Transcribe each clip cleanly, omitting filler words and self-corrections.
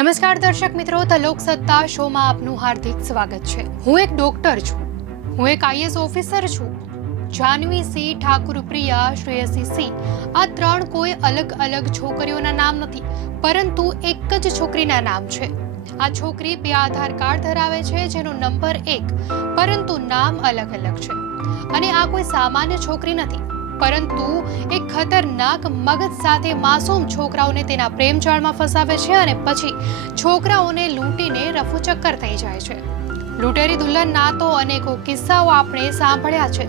નમસ્કાર દર્શક મિત્રો, ધ લોકસત્તા શોમાં આપનું હાર્દિક સ્વાગત છે। હું એક ડોક્ટર છું, હું એક આઈએસ ઓફિસર છું। જાનવી સી, ઠાકુર પ્રિયા, શ્રેયસી સી આ ત્રણ કોઈ અલગ અલગ છોકરીઓના નામ નથી, પરંતુ એક જ છોકરીના નામ છે। આ છોકરી બે આધાર કાર્ડ ધરાવે છે, જેનો નંબર 1, પરંતુ નામ અલગ અલગ છે। અને આ કોઈ સામાન્ય છોકરી નથી, પરંતુ એક ખતરનાક મગજ સાથે માસૂમ છોકરાઓને તેના પ્રેમ જાળમાં ફસાવે છે અને પછી છોકરાઓને લૂંટીને રફુચક્કર થઈ જાય છે। લૂંટેરી દુલ્હનના તો અનેકો કિસ્સાઓ આપણે સાંભળ્યા છે,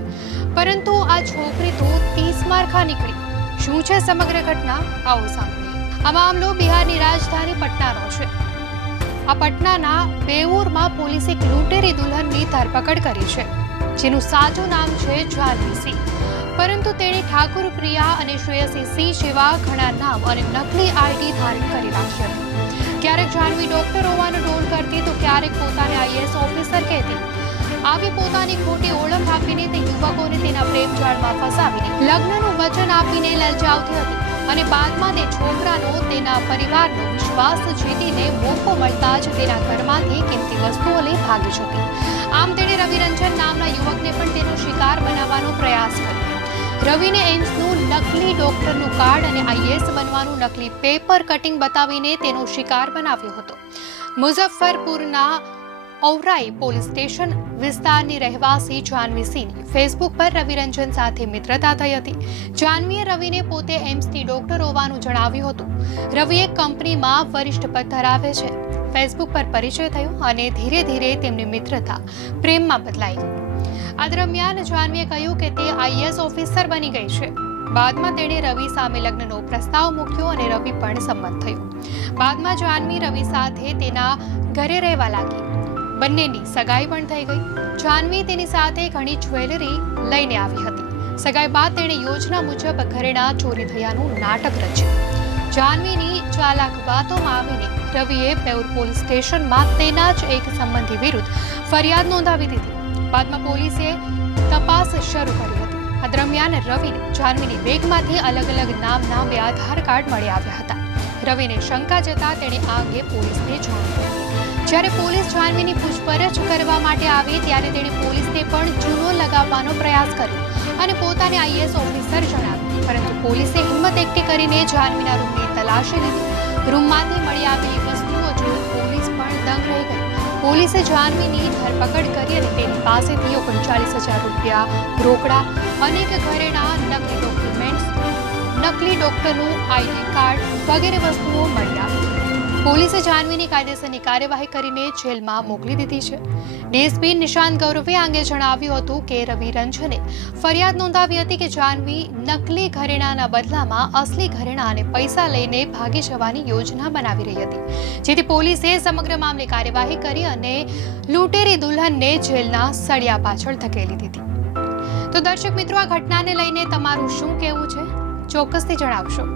પરંતુ આ છોકરી તો 30 મારખા નીકળી। શું છે સમગ્ર ઘટના, આવો સાંભળીએ। આ મામલો બિહારની રાજધાની પટનાનો છે। આ પટનાના બેઉરમાં પોલીસે એક લૂંટેરી દુલ્હનની ધરપકડ કરી છે, જેનું સાચું નામ છે જાનવી સી, પરંતુ તેણે ઠાકુર પ્રિયા અને શ્રેયસી સી જેવા ઘણા નામ અને નકલી આઈડી ધારણ કરી રાખી હતી। ક્યારેક જાનવી ડોક્ટર હોવાનો ડોળ કરતી, તો ક્યારેક પોતાને આઈએસ ઓફિસર કહેતી। આવી પોતાની ખોટી ઓળખ આપીને તે યુવકોને તેના પ્રેમ જાળમાં ફસાવીને લગ્નનું વચન આપીને લલચાવતી હતી અને બાદમાં તે છોકરાનો તેના પરિવારનો વિશ્વાસ જીતીને મોકો મળતા જ તેના ઘરમાંથી કિંમતી વસ્તુઓ લઈ ભાગી જતી। આમ તેણે રવિરંજન નામના યુવકને પણ તેનો શિકાર બનાવવાનો પ્રયાસ કર્યો। રવિને એમ્સનું નકલી ડોક્ટરનું કાર્ડ અને આઈએસ બનવાનું નકલી પેપર કટિંગ બતાવીને તેનો શિકાર બનાવ્યો હતો। મુઝફ્ફરપુરના ઔરાઈ પોલીસ સ્ટેશન વિસ્તારની રહેવાસી જાનવી સિંહની ફેસબુક પર રવિરંજન સાથે મિત્રતા થઈ હતી। જાનવીએ રવિને પોતે એમ્સની ડોક્ટર હોવાનું જણાવ્યું હતું। રવિ એક કંપનીમાં વરિષ્ઠ પદ ધરાવે છે। ફેસબુક પર પરિચય થયો અને ધીરે ધીરે તેમની મિત્રતા પ્રેમમાં બદલાઈ ગઈ। આ દરમિયાન જાનવીએ કહ્યું કે તે આઈએસ ઓફિસર બની ગઈ છે। બાદમાં તેણે રવિ સામે લગ્નનો પ્રસ્તાવ મૂક્યો અને રવિ પણ સંમત થયો। બાદમાં જાનવી રવિ સાથે તેના ઘરે રહેવા લાગી। બંનેની સગાઈ પણ થઈ ગઈ। જાનવી તેની સાથે ઘણી જ્વેલરી લઈને આવી હતી। સગાઈ બાદ તેણે યોજના મુજબ ઘરેણાં ચોરી થયાનું નાટક રચ્યું। જાનવીની ચાલાક વાતોમાં આવીને રવિએ બેઉર પોલીસ સ્ટેશનમાં તેના જ એક સંબંધી વિરુદ્ધ ફરિયાદ નોંધાવી દીધી। બાદમાં પોલીસે તપાસ શરૂ કરી હતી। આ દરમિયાન રવિને જાનવીની બેગમાંથી અલગ અલગ નામના 2 આધાર કાર્ડ મળી આવ્યા હતા। રવિને શંકા જતા તેણે આ અંગે પોલીસને જાણ કરી। જ્યારે પોલીસ જાનવીની પૂછપરછ કરવા માટે આવી, ત્યારે તેણે પોલીસને પણ ચૂનો લગાવવાનો પ્રયાસ કર્યો અને પોતાને આઈએસ ઓફિસર જણાવ્યું, પરંતુ પોલીસે હિંમત એકઠી કરીને જાનવીના રૂમની તલાશી લીધી। રૂમમાંથી મળી આવેલી વસ્તુઓ જોઈ પોલીસ પણ દંગ રહી ગઈ। પોલીસે જાનવીની ધરપકડ કરી અને તેની પાસેથી 39,000 રૂપિયા રોકડા, અનેક ઘરેણાં, નકલી ડોક્યુમેન્ટ્સ, નકલી ડોક્ટરનું આઈડી કાર્ડ વગેરે વસ્તુઓ મળી આવી। પોલીસે જાનવીની કાયદેસરની કાર્યવાહી કરીને જેલમાં મોકલી દીધી છે। ડીએસપી નિશાંત ગૌરવે આ અંગે જણાવ્યું હતું કે રવિરંજને ફરિયાદ નોંધાવી હતી કે જાનવી નકલી ઘરેણાંના બદલામાં અસલી ઘરેણાં અને પૈસા લઈને ભાગી જવાની યોજના બનાવી રહી હતી, જેથી પોલીસે સમગ્ર મામલે કાર્યવાહી કરી અને લૂંટેરી દુલ્હનને જેલના સળિયા પાછળ ધકેલી દીધી। તો દર્શક મિત્રો, આ ઘટનાને લઈને તમારું શું કહેવું છે, ચોક્કસથી જણાવશો।